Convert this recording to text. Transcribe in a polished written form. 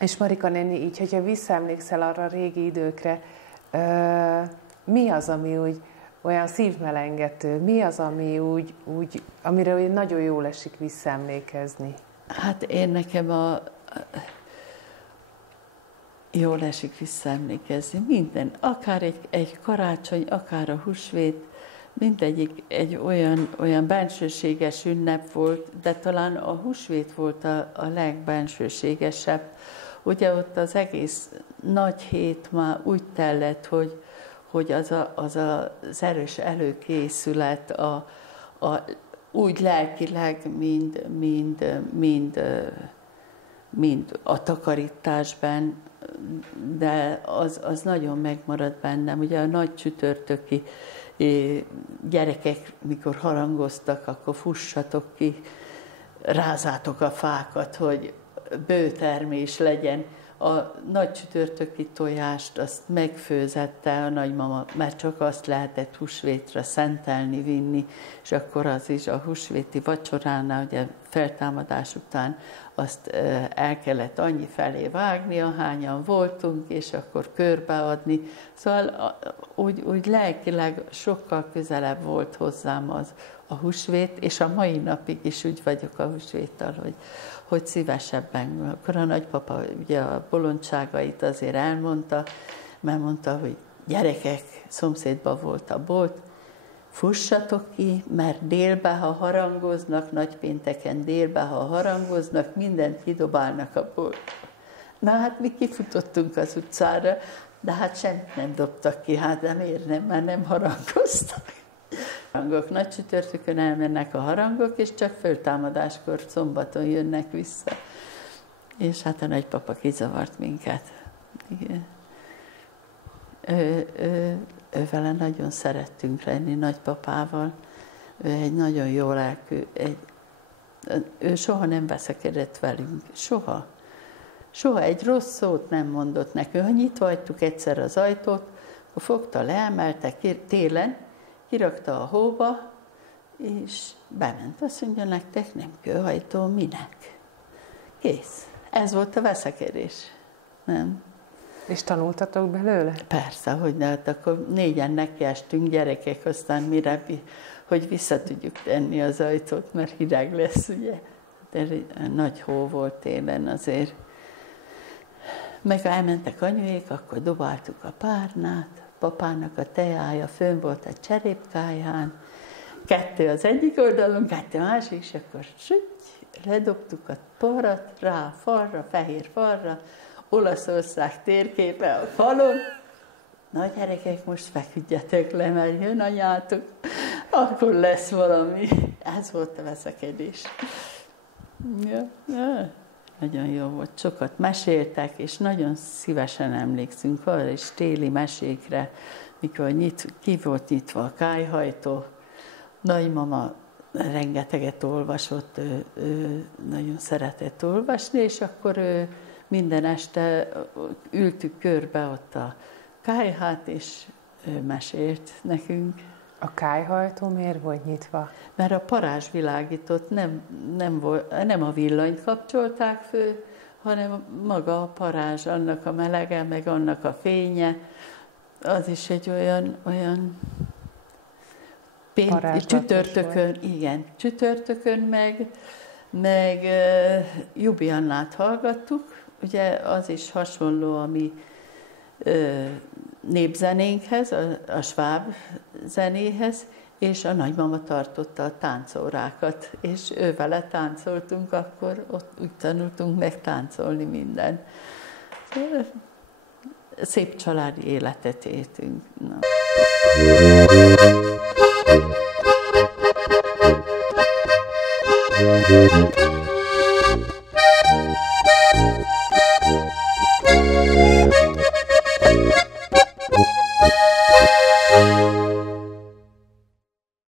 És Marika néni, így, hogyha visszaemlékszel arra a régi időkre, mi az, ami úgy olyan szívmelengető? Mi az, ami amire úgy nagyon jól esik visszaemlékezni? Hát nekem jól esik visszaemlékezni minden. Akár egy karácsony, akár a húsvét, mindegyik egy olyan bensőséges ünnep volt, de talán a húsvét volt a legbensőségesebb. Ugye ott az egész nagy hét már úgy tellett, hogy az erős előkészület úgy lelkileg, mind a takarításban, de az nagyon megmaradt bennem. Ugye a nagy csütörtöki gyerekek, mikor harangoztak, akkor fussatok ki, rázátok a fákat, hogy bőtermés legyen. A nagy csütörtöki tojást azt megfőzette a nagymama, mert csak azt lehetett húsvétre szentelni, vinni, és akkor az is a húsvéti vacsoránál, ugye feltámadás után azt el kellett annyi felé vágni, ahányan voltunk, és akkor körbeadni. Szóval úgy lelkileg sokkal közelebb volt hozzám a húsvét, és a mai napig is úgy vagyok a húsvéttal, hogy szívesebben. Akkor a nagypapa ugye a bolondságait azért elmondta, mert mondta, hogy gyerekek, szomszédban volt a bolt, fussatok ki, mert délbe, ha harangoznak, nagypénteken délbe, ha harangoznak, mindent kidobálnak a bolt. Na hát mi kifutottunk az utcára, de hát semmit nem dobtak ki, hát de miért nem, mert nem harangoztak. Nagy csütörtökön elmennek a harangok, és csak föltámadáskor szombaton jönnek vissza. És hát a nagypapa kizavart minket. Igen. Ővele nagyon szerettünk lenni, nagypapával. Ő egy nagyon jó lelkű, ő soha nem veszekedett velünk, soha. Soha egy rossz szót nem mondott nekünk. Ha nyitva hagytuk egyszer az ajtót, akkor fogta, leemelte télen, kirakta a hóba, és bement. Azt mondja, nektek nem kőhajtó, minek? Kész. Ez volt a veszekedés. Nem? És tanultatok belőle? Persze, hogy ne, hát akkor 4-en nekiestünk gyerekek, aztán mire, hogy vissza tudjuk tenni az ajtót, mert hideg lesz, ugye. De nagy hó volt télen azért. Meg elmentek anyuék, akkor dobáltuk a párnát, papának a teája fönn volt a cserépkáján, 2 az egyik oldalon, 2 másik, és akkor ledobtuk a parat rá a falra, fehér falra, Olaszország térképe a falon. Na gyerekek, most feküdjetek le, mert jön anyátok, akkor lesz valami. Ez volt a veszekedés. Ja. Nagyon jó volt, sokat meséltek, és nagyon szívesen emlékszünk arra is téli mesékre, mikor ki volt nyitva a kályhajtó. Nagymama rengeteget olvasott, ő nagyon szeretett olvasni, és akkor minden este ültük körbe ott a kályhát, és ő mesélt nekünk. A kályhajtó miért volt nyitva? Mert a parázsvilágítót nem a villanyt kapcsolták föl, hanem maga a parázs, annak a melege, meg annak a fénye. Az is egy olyan csütörtökön, igen, csütörtökön meg Jubiannát hallgattuk. Ugye az is hasonló a mi népzenénkhez, a sváb zenéhez, és a nagymama tartotta a táncórákat, és ővele táncoltunk, akkor ott úgy tanultunk meg táncolni minden. Szép családi életet éltünk. Na.